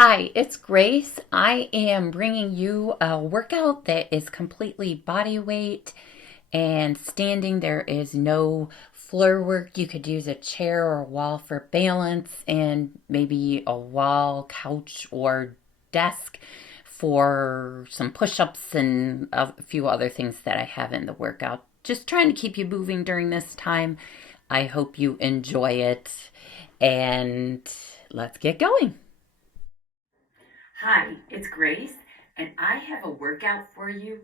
Hi, it's Grace. I am bringing you a workout that is completely body weight and standing. There is no floor work. You could use a chair or a wall for balance, and maybe a wall, couch, or desk for some push ups and a few other things that I have in the workout. Just trying to keep you moving during this time. I hope you enjoy it, and let's get going. Hi, it's Grace, and I have a workout for you.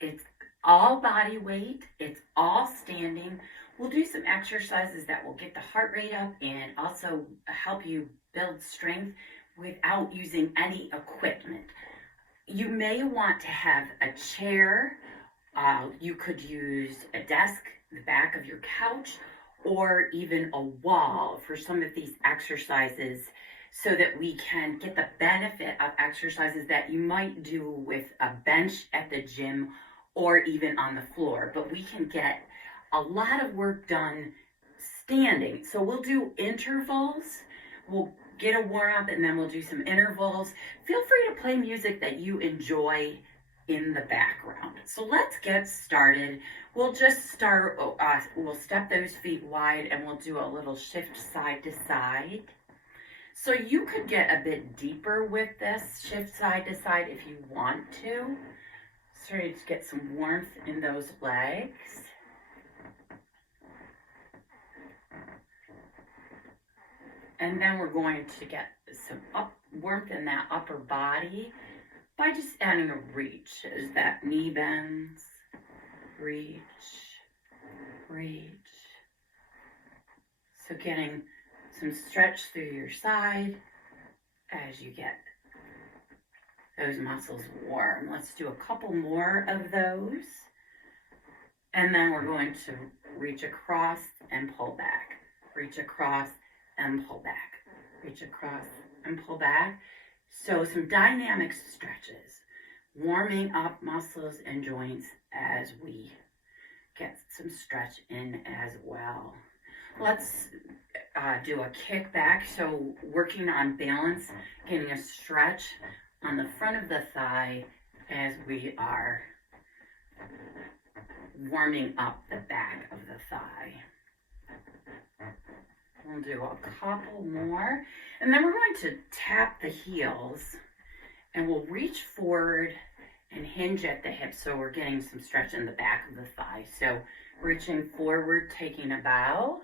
It's all body weight, it's all standing. We'll do some exercises that will get the heart rate up and also help you build strength without using any equipment. You may want to have a chair, you could use a desk, the back of your couch, or even a wall for some of these exercises so that we can get the benefit of exercises that you might do with a bench at the gym or even on the floor. But we can get a lot of work done standing. So we'll do intervals. We'll get a warm up and then we'll do some intervals. Feel free to play music that you enjoy in the background. So let's get started. We'll just start, we'll step those feet wide and we'll do a little shift side to side. So you could get a bit deeper with this shift side to side if you want to. Starting to get some warmth in those legs. And then we're going to get some warmth in that upper body by just adding a reach as that knee bends. Reach, reach. So getting some stretch through your side as you get those muscles warm. Let's do a couple more of those. And then we're going to reach across and pull back. Reach across and pull back. Reach across and pull back. So some dynamic stretches, warming up muscles and joints as we get some stretch in as well. Let's do a kick back. So working on balance, getting a stretch on the front of the thigh as we are warming up the back of the thigh. We'll do a couple more. And then we're going to tap the heels and we'll reach forward and hinge at the hips so we're getting some stretch in the back of the thigh. So reaching forward, taking a bow,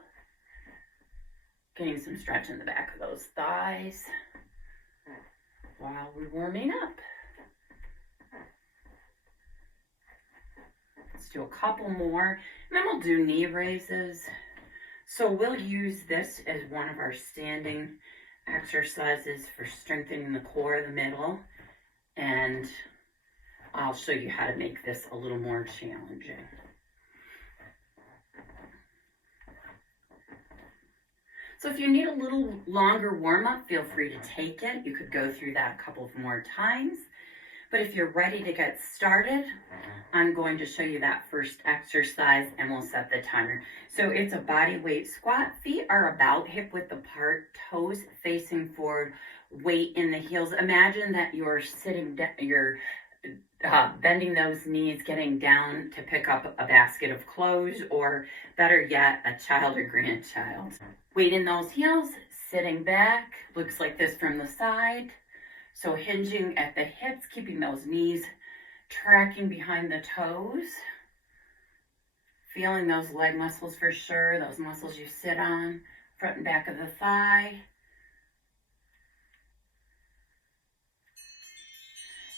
getting some stretch in the back of those thighs while we're warming up. Let's do a couple more, and then we'll do knee raises. So we'll use this as one of our standing exercises for strengthening the core, the middle, and I'll show you how to make this a little more challenging. So if you need a little longer warm-up, feel free to take it. You could go through that a couple of more times. But if you're ready to get started, I'm going to show you that first exercise and we'll set the timer. So it's a body weight squat. Feet are about hip width apart, toes facing forward, weight in the heels. Imagine that you're sitting, you're bending those knees, getting down to pick up a basket of clothes, or better yet, a child or grandchild. Weight in those heels, sitting back, looks like this from the side. So hinging at the hips, keeping those knees tracking behind the toes. Feeling those leg muscles for sure, those muscles you sit on, front and back of the thigh.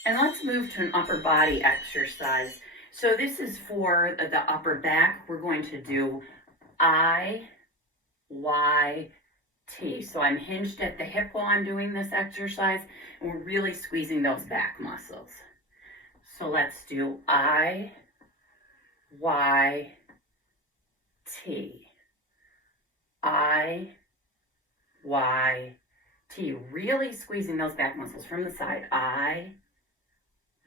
And let's move to an upper body exercise. So this is for the upper back. We're going to do I, Y, T. So I'm hinged at the hip while I'm doing this exercise, and we're really squeezing those back muscles. So let's do I, Y, T. I, Y, T. Really squeezing those back muscles from the side. I,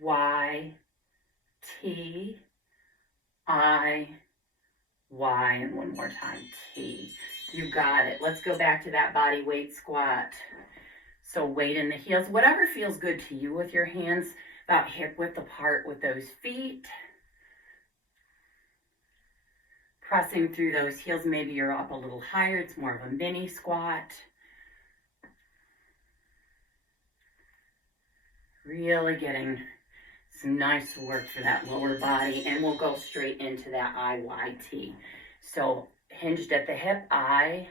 Y, T, I, Y, and one more time, T. You got it. Let's go back to that body weight squat. So weight in the heels, whatever feels good to you with your hands, about hip width apart with those feet. Pressing through those heels, maybe you're up a little higher, it's more of a mini squat. Really getting some nice work for that lower body, and we'll go straight into that IYT. So hinged at the hip, I,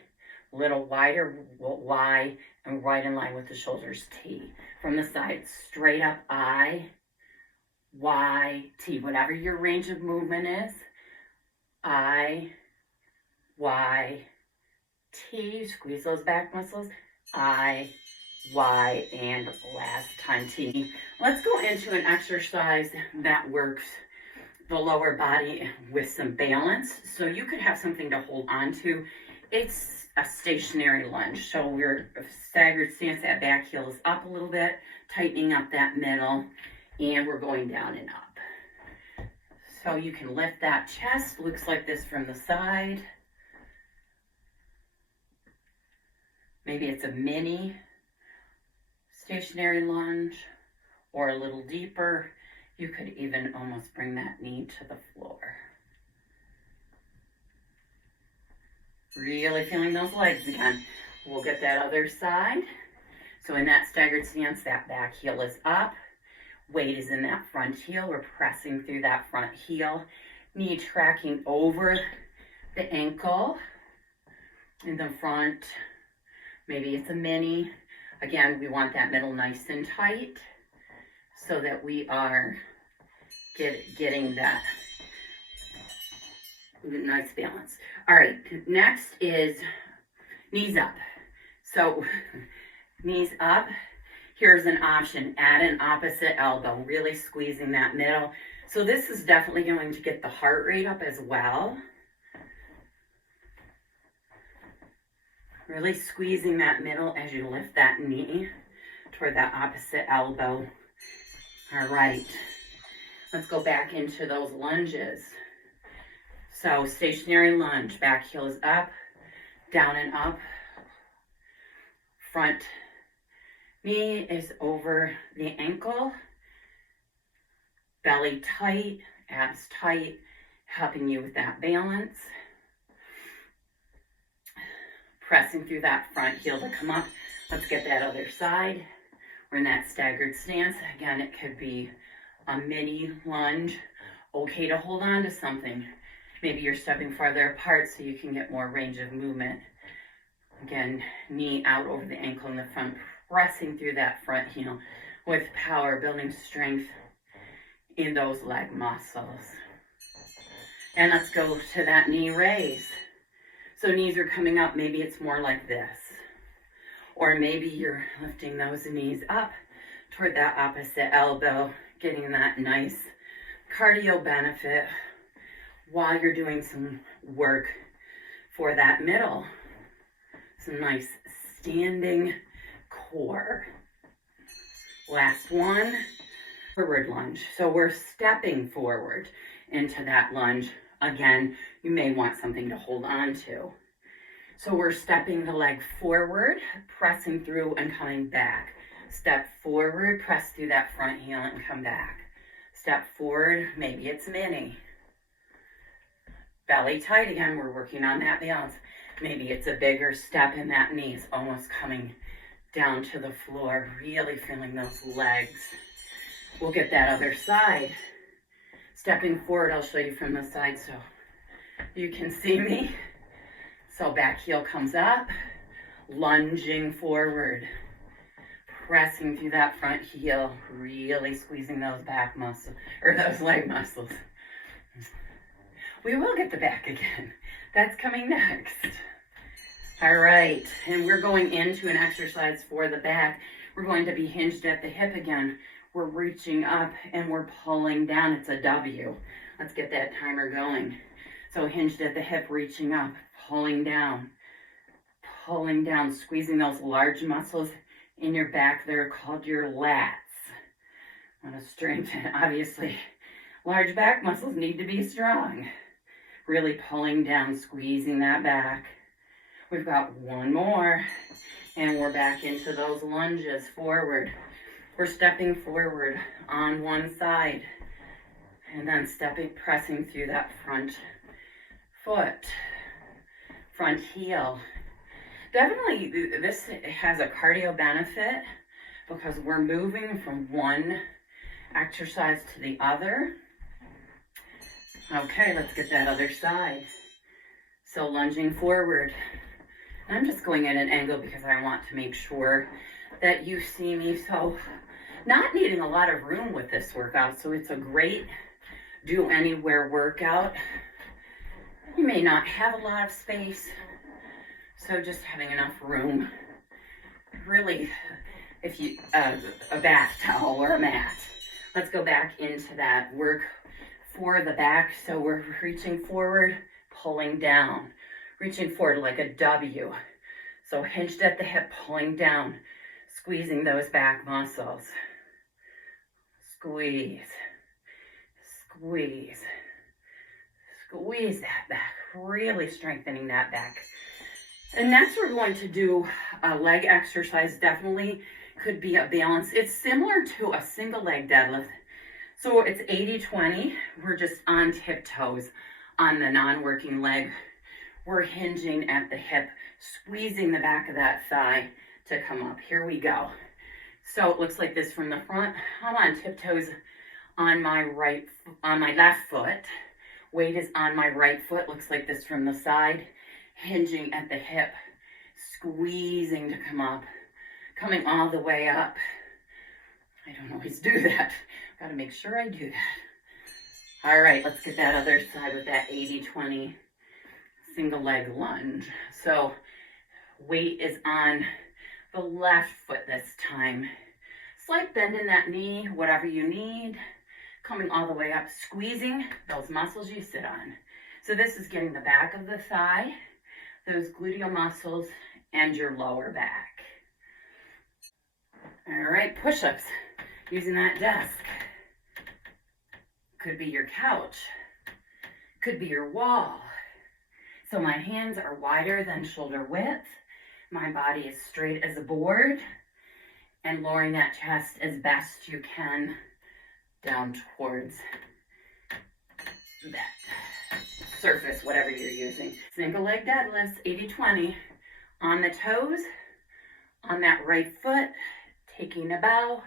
little wider, Y, and right in line with the shoulders, T. From the side, straight up, I, Y, T. Whatever your range of movement is, I, Y, T. Squeeze those back muscles, I, Y, and last time T. Let's go into an exercise that works the lower body with some balance. So you could have something to hold on to. It's a stationary lunge. So we're staggered stance, that back heel is up a little bit, tightening up that middle, and we're going down and up. So you can lift that chest, looks like this from the side. Maybe it's a mini stationary lunge or a little deeper. You could even almost bring that knee to the floor. Really feeling those legs again. We'll get that other side. So in that staggered stance, that back heel is up. Weight is in that front heel. We're pressing through that front heel. Knee tracking over the ankle in the front. Maybe it's a mini. Again, we want that middle nice and tight so that we are getting that nice balance. All right, next is knees up. So knees up, here's an option. Add an opposite elbow, really squeezing that middle. So this is definitely going to get the heart rate up as well. Really squeezing that middle as you lift that knee toward that opposite elbow. All right, let's go back into those lunges. So stationary lunge, back heel is up, down and up. Front knee is over the ankle. Belly tight, abs tight, helping you with that balance. Pressing through that front heel to come up. Let's get that other side. We're in that staggered stance. Again, it could be a mini lunge. Okay to hold on to something. Maybe you're stepping farther apart so you can get more range of movement. Again, knee out over the ankle in the front, pressing through that front heel with power, building strength in those leg muscles. And let's go to that knee raise. So knees are coming up, maybe it's more like this. Or maybe you're lifting those knees up toward that opposite elbow, getting that nice cardio benefit while you're doing some work for that middle. Some nice standing core. Last one, forward lunge. So we're stepping forward into that lunge. Again, you may want something to hold on to. So we're stepping the leg forward, pressing through and coming back. Step forward, press through that front heel and come back. Step forward, maybe it's mini. Belly tight again, we're working on that balance. Maybe it's a bigger step in that knee, it's almost coming down to the floor, really feeling those legs. We'll get that other side. Stepping forward, I'll show you from the side so you can see me. So back heel comes up, lunging forward, pressing through that front heel, really squeezing those back muscles, or those leg muscles. We will get the back again. That's coming next. All right, and we're going into an exercise for the back. We're going to be hinged at the hip again. We're reaching up and we're pulling down. It's a W. Let's get that timer going. So hinged at the hip, reaching up, pulling down, squeezing those large muscles in your back. They're called your lats. Want to strengthen, obviously. Large back muscles need to be strong. Really pulling down, squeezing that back. We've got one more, and we're back into those lunges forward. We're stepping forward on one side, and then pressing through that front foot, front heel. Definitely, this has a cardio benefit because we're moving from one exercise to the other. Okay, let's get that other side. So lunging forward. And I'm just going at an angle because I want to make sure that you see me. So not needing a lot of room with this workout. So it's a great do anywhere workout. You may not have a lot of space. So just having enough room. Really, if you, a bath towel or a mat. Let's go back into that work for the back. So we're reaching forward, pulling down, reaching forward like a W. So hinged at the hip, pulling down, squeezing those back muscles. Squeeze, squeeze, squeeze that back, really strengthening that back. And next we're going to do a leg exercise. Definitely could be a balance. It's similar to a single leg deadlift. So it's 80-20. We're just on tiptoes on the non-working leg. We're hinging at the hip, squeezing the back of that thigh to come up. Here we go. So it looks like this from the front. I'm on tiptoes on my left foot. Weight is on my right foot. Looks like this from the side. Hinging at the hip, squeezing to come up, coming all the way up. I don't always do that. Gotta make sure I do that. All right, let's get that other side with that 80-20 single leg lunge. So weight is on the left foot this time. Slight bend in that knee, whatever you need. Coming all the way up, squeezing those muscles you sit on. So this is getting the back of the thigh, those gluteal muscles, and your lower back. All right, push-ups using that desk. Could be your couch, could be your wall. So my hands are wider than shoulder width. My body is straight as a board, and lowering that chest as best you can down towards that surface, whatever you're using. Single leg deadlifts, 80-20. On the toes, on that right foot, taking a bow.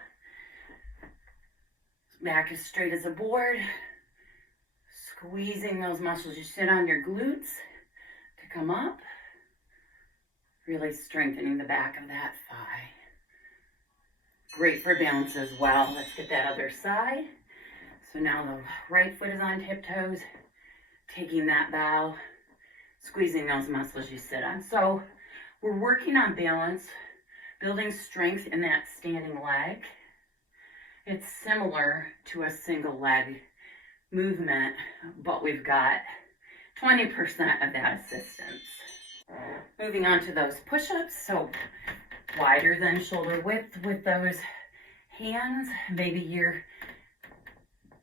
Back as straight as a board. Squeezing those muscles you sit on, your glutes, to come up. Really strengthening the back of that thigh. Great for balance as well. Let's get that other side. So now the right foot is on tiptoes, taking that bow, squeezing those muscles you sit on. So we're working on balance, building strength in that standing leg. It's similar to a single leg movement, but we've got 20% of that assistance. Moving on to those push-ups. So wider than shoulder width with those hands. Maybe you're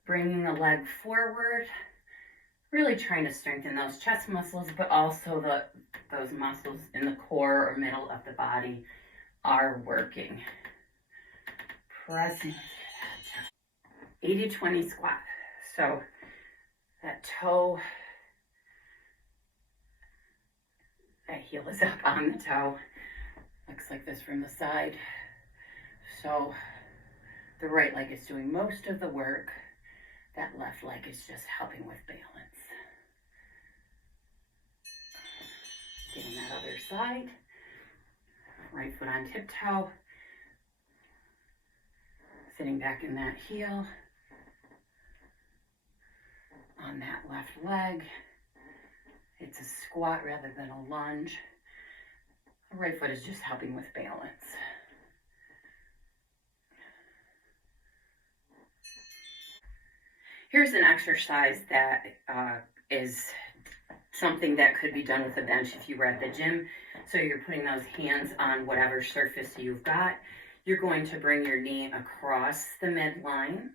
bringing the leg forward, really trying to strengthen those chest muscles, but also those muscles in the core or middle of the body are working. Pressing 80-20 squat. So that toe, that heel is up on the toe. Looks like this from the side. So the right leg is doing most of the work. That left leg is just helping with balance. Getting that other side. Right foot on tiptoe. Sitting back in that heel. On that left leg. It's a squat rather than a lunge. The right foot is just helping with balance. Here's an exercise that is something that could be done with a bench if you were at the gym. So you're putting those hands on whatever surface you've got. You're going to bring your knee across the midline,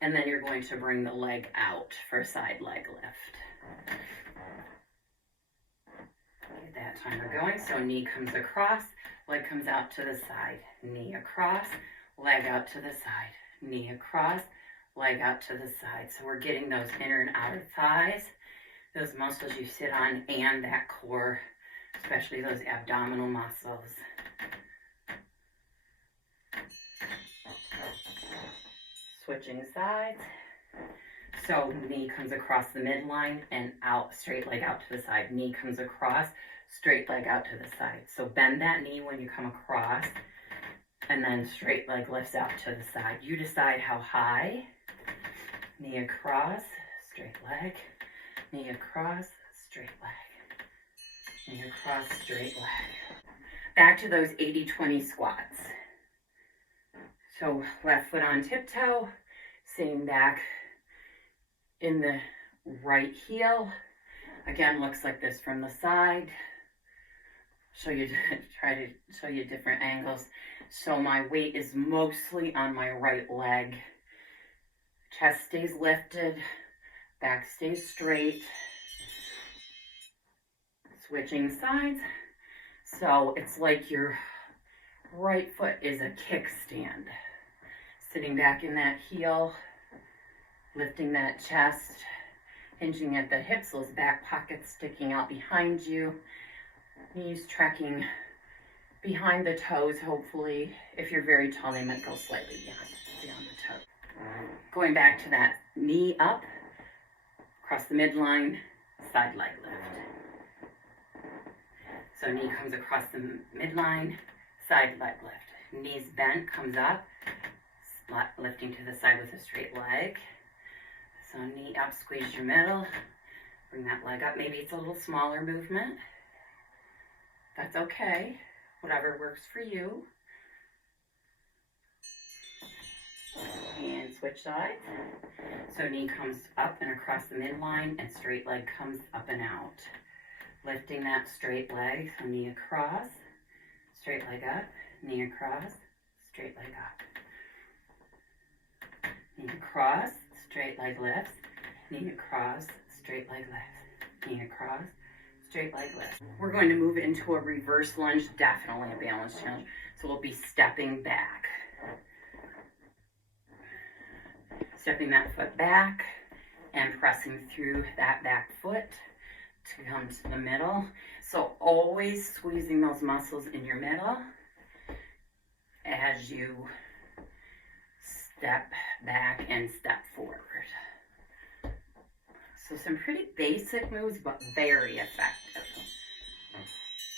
and then you're going to bring the leg out for a side leg lift. Get that timer going. So knee comes across, leg comes out to the side. Knee across, leg out to the side. Knee across, leg out to the side. So we're getting those inner and outer thighs, those muscles you sit on, and that core, especially those abdominal muscles. Switching sides. So knee comes across the midline and out, straight leg out to the side. Knee comes across, straight leg out to the side. So bend that knee when you come across, and then straight leg lifts out to the side. You decide how high. Knee across, straight leg. Knee across, straight leg. Knee across, straight leg. Back to those 80-20 squats. So left foot on tiptoe, sitting back in the right heel. Again, looks like this from the side. Try to show you different angles. So my weight is mostly on my right leg. Chest stays lifted, back stays straight. Switching sides. So it's like your right foot is a kickstand. Sitting back in that heel, lifting that chest, hinging at the hips, those back pockets sticking out behind you. Knees tracking behind the toes, hopefully. If you're very tall, they might go slightly beyond the toe. Going back to that knee up, across the midline, side leg lift. So knee comes across the midline, side leg lift. Knees bent, comes up, lifting to the side with a straight leg. So knee up, squeeze your middle, bring that leg up. Maybe it's a little smaller movement. That's okay, whatever works for you. And switch sides. So knee comes up and across the midline, and straight leg comes up and out. Lifting that straight leg, so knee across, straight leg up, knee across, straight leg up. Knee across, straight leg lifts, knee across, straight leg lifts, knee across, straight leg lift. We're going to move into a reverse lunge, definitely a balance challenge. So we'll be stepping back. Stepping that foot back and pressing through that back foot to come to the middle. So always squeezing those muscles in your middle as you step back and step forward. So some pretty basic moves, but very effective.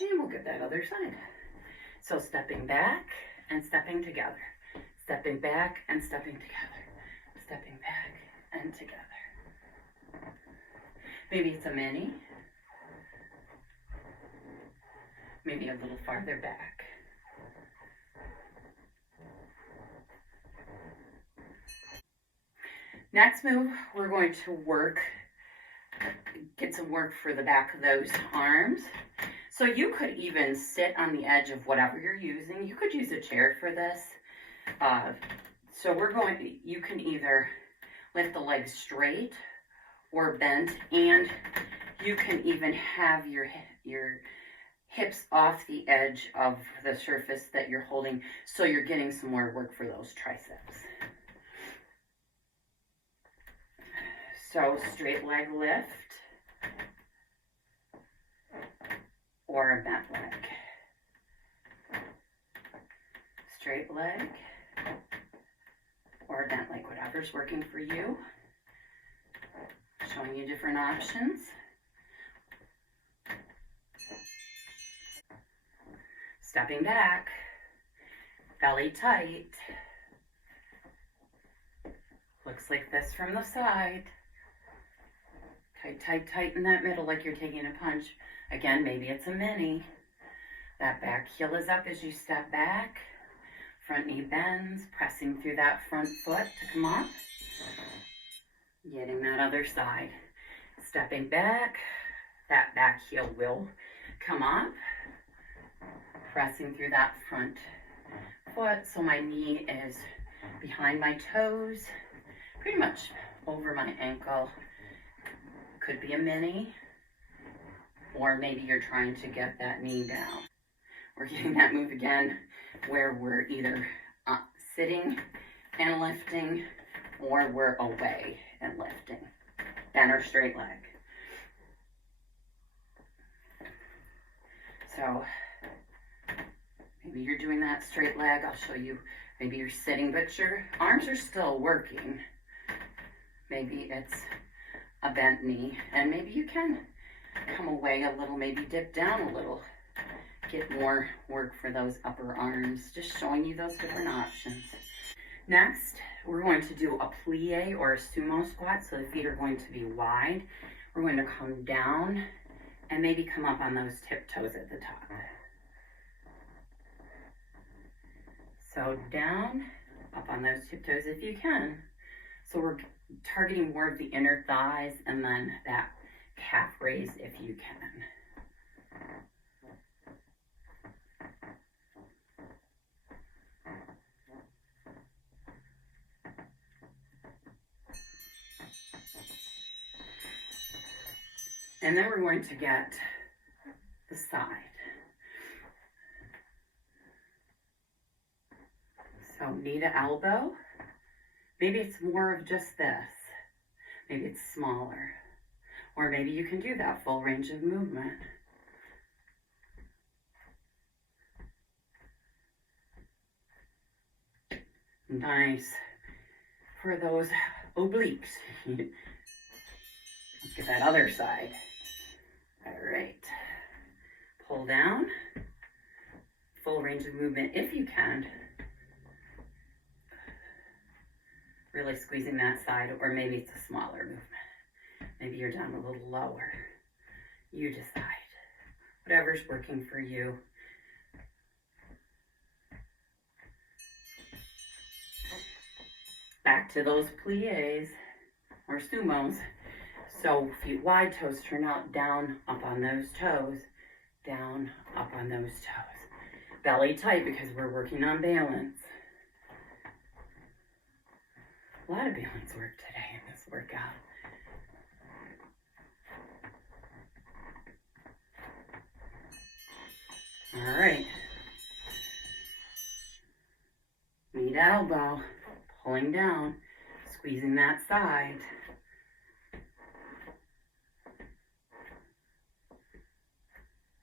And we'll get that other side. So stepping back and stepping together. Stepping back and stepping together. Stepping back and together. Maybe it's a mini. Maybe a little farther back. Next move, we're going to get some work for the back of those arms. So you could even sit on the edge of whatever you're using. You could use a chair for this. So you can either lift the legs straight or bent, and you can even have your hips off the edge of the surface that you're holding, so you're getting some more work for those triceps. So straight leg lift or a bent leg. Straight leg or a bent leg, whatever's working for you. Showing you different options. Stepping back, belly tight. Looks like this from the side. Tight, tight, tight in that middle like you're taking a punch. Again, maybe it's a mini. That back heel is up as you step back. Front knee bends, pressing through that front foot to come up. Getting that other side. Stepping back, that back heel will come up. Pressing through that front foot so my knee is behind my toes, pretty much over my ankle. Could be a mini. Or maybe you're trying to get that knee down. We're getting that move again where we're either sitting and lifting, or we're away and lifting. Bend our straight leg. So maybe you're doing that straight leg. I'll show you. Maybe you're sitting, but your arms are still working. Maybe it's a bent knee, and maybe you can come away a little, maybe dip down a little, get more work for those upper arms. Just showing you those different options. Next, we're going to do a plie or a sumo squat. So the feet are going to be wide. We're going to come down and maybe come up on those tiptoes at the top. So down, up on those tiptoes if you can. So we're targeting more of the inner thighs and then that calf raise if you can. And then we're going to get the side. So knee to elbow. Maybe it's more of just this. Maybe it's smaller. Or maybe you can do that full range of movement. Nice. For those obliques. Let's get that other side. All right. Pull down. Full range of movement if you can. Really squeezing that side, or maybe it's a smaller movement. Maybe you're down a little lower. You decide. Whatever's working for you. Back to those plies or sumos. So feet wide, toes turn out, down, up on those toes, down, up on those toes. Belly tight because we're working on balance. A lot of balance work today in this workout. All right. Knee to elbow, pulling down, squeezing that side.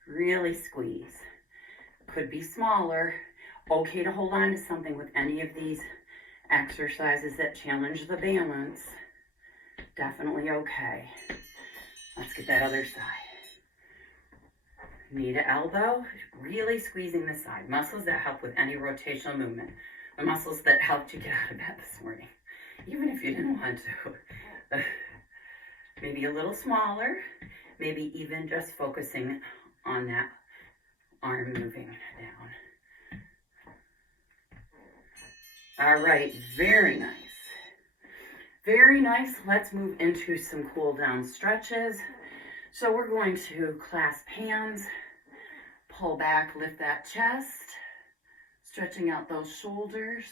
Really squeeze. Could be smaller. Okay to hold on to something with any of these exercises that challenge the balance. Definitely okay. Let's get that other side. Knee to elbow, really squeezing the side. Muscles that help with any rotational movement. The muscles that helped you get out of bed this morning, even if you didn't want to. Maybe a little smaller, maybe even just focusing on that arm moving down. All right, very nice. Very nice. Let's move into some cool down stretches. So we're going to clasp hands, pull back, lift that chest, stretching out those shoulders.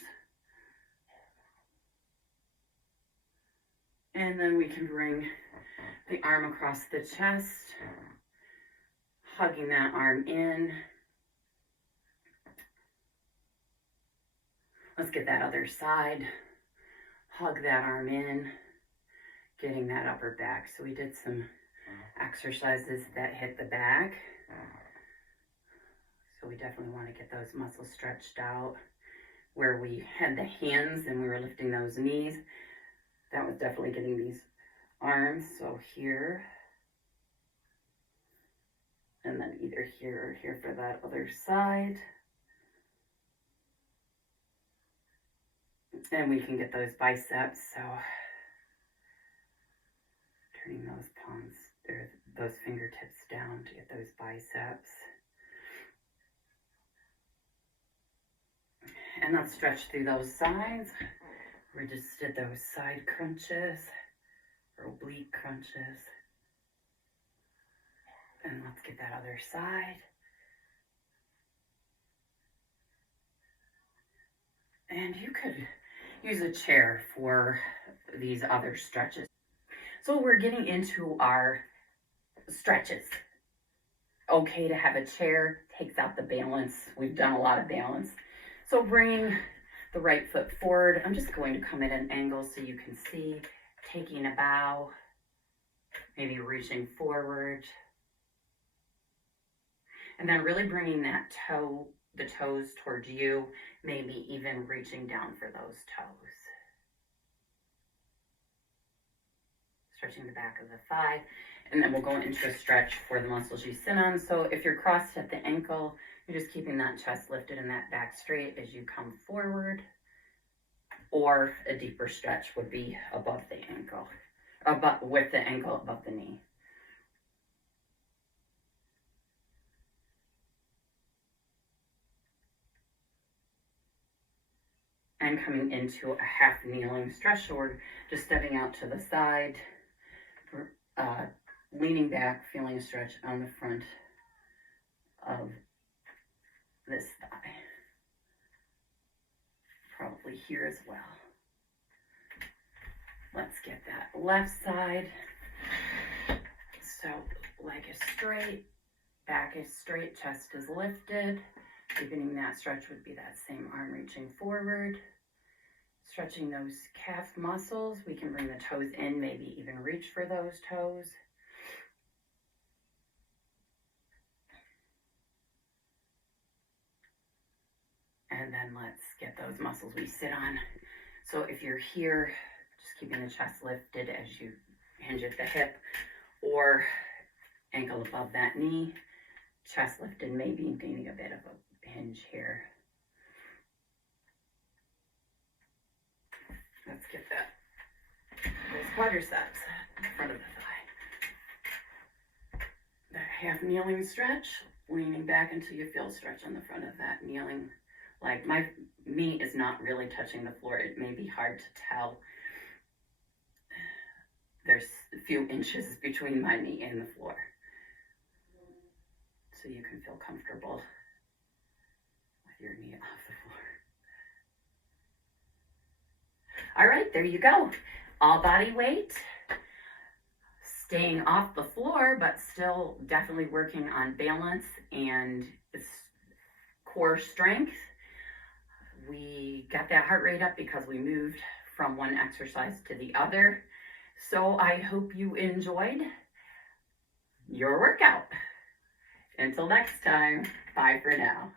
And then we can bring the arm across the chest, hugging that arm in. Let's get that other side. Hug that arm in, getting that upper back. So we did some exercises that hit the back. So we definitely want to get those muscles stretched out. Where we had the hands and we were lifting those knees, that was definitely getting these arms. So here, and then either here or here for that other side. And we can get those biceps, so turning those palms, or those fingertips down to get those biceps. And let's stretch through those sides. We just did those side crunches, or oblique crunches. And let's get that other side. And you could use a chair for these other stretches. So we're getting into our stretches. okay to have a chair, takes out the balance. We've done a lot of balance. So bringing the right foot forward. I'm just going to come at an angle so you can see, taking a bow, maybe reaching forward. And then really bringing that the toes towards you, maybe even reaching down for those toes. Stretching the back of the thigh. And then we'll go into a stretch for the muscles you sit on. So if you're crossed at the ankle, you're just keeping that chest lifted and that back straight as you come forward. Or a deeper stretch would be above the ankle, with the ankle above the knee. And coming into a half kneeling stretch, so we're just stepping out to the side, leaning back, feeling a stretch on the front of this thigh. Probably here as well. Let's get that left side. So leg is straight, back is straight, chest is lifted. Deepening that stretch would be that same arm reaching forward. Stretching those calf muscles. We can bring the toes in, maybe even reach for those toes. And then let's get those muscles we sit on. So if you're here, just keeping the chest lifted as you hinge at the hip, or ankle above that knee, chest lifted, maybe gaining a bit of a hinge here. Let's get those quadriceps in front of the thigh. That half kneeling stretch, leaning back until you feel stretch on the front of that kneeling. Like my knee is not really touching the floor. It may be hard to tell. There's a few inches between my knee and the floor. So you can feel comfortable with your knee off the floor. All right, there you go. All body weight, staying off the floor, but still definitely working on balance and core strength. We got that heart rate up because we moved from one exercise to the other. So I hope you enjoyed your workout. Until next time, bye for now.